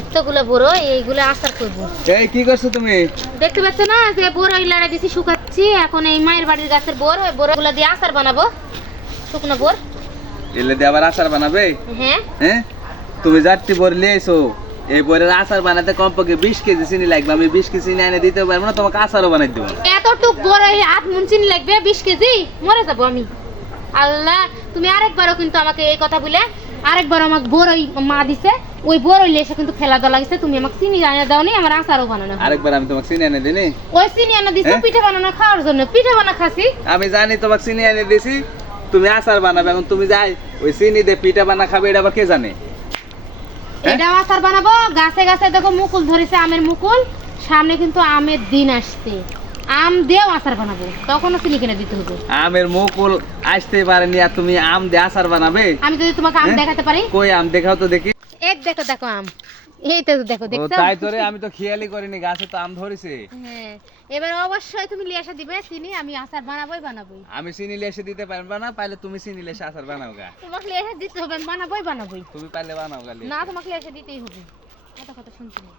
এতগুলো বড় এইগুলো আচার করব। এই কি করছো তুমি? দেখতে পাচ্ছ না যে বড় ইলাড়া দিছি শুকাচ্ছি, এখন এই মায়ের বাড়ির গাছের বড় ওই বড়গুলো দিয়ে আচার বানাবো, শুকনো বড়। এলে দিয়ে আবার আচার বানাবে? হ্যাঁ হ্যাঁ, তুমি যাত্রী বড় নিয়ে এসো, এই বড়ের আচার বানাতে কমপক্ষে 20 কেজি চিনি লাগবে। আমি 20 কেজি চিনি এনে দিতে পারবো না, তোমাকে আচারও বানাই দেবো। এতটুক বড় এই 8 মণ চিনি লাগবে, 20 কেজি মরে যাবো আমি। আল্লাহ, তুমি আরেকবারও কিন্তু আমাকে এই কথা বলে আরেকবার আমাকে বড়ই মা দিছে, ওই বড়ই লেসে কিন্তু ফেলা দেওয়া লাগিছে। তুমি আমাকে চিনি এনে দাও নি, আমার আচারও বানানো হয়। আরেকবার আমি তোমাকে চিনি এনে দিই? ওই চিনি এনে দিছো পিঠা বানানো খাওয়ার জন্য, পিঠা বানা খাসি। আমি জানি তোমাকে চিনি এনে দিছি, তুমি আচার বানাবে। এখন তুমি যাই ওই চিনি দিয়ে পিঠা বানা খাবে, এটা আবার কে জানে? এটা আচার বানাবো। গাছে গাছে দেখো মুকুল ধরেছে, আমের মুকুল। সামনে কিন্তু আমের দিন আসছে, আম দিয়েও আচার বানাবো, তখনও চিনি কিনে দিতে হবে। আমের মুকুল আসতে পারেনি আর তুমি আম দিয়ে আচার বানাবে? আমি যদি তোমাকে আম দেখাতে পারি? কই আম দেখাও তো দেখি। এক দেখো, দেখো আম, এই তো দেখো, ও দেখছো? তাই তোরে, আমি তো খেয়ালই করিনি গাছে তো আম ধরেছে। হ্যাঁ, এবার অবশ্যই তুমি লিয়ে এসে দিবে চিনি, আমি আচার বানাবোই বানাবোই। আমি চিনি লেসে দিতে পারবো না, পাইলে তুমি চিনি লেসে আচার বানাও গা। তোমাকে লিয়ে এসে দিতে হবে, আমি বানাবোই বানাবোই। তুমি পাইলে বানাও গা। না, তোমাকে লিয়ে এসে দিতেই হবে। কথা কথা শুনছি না।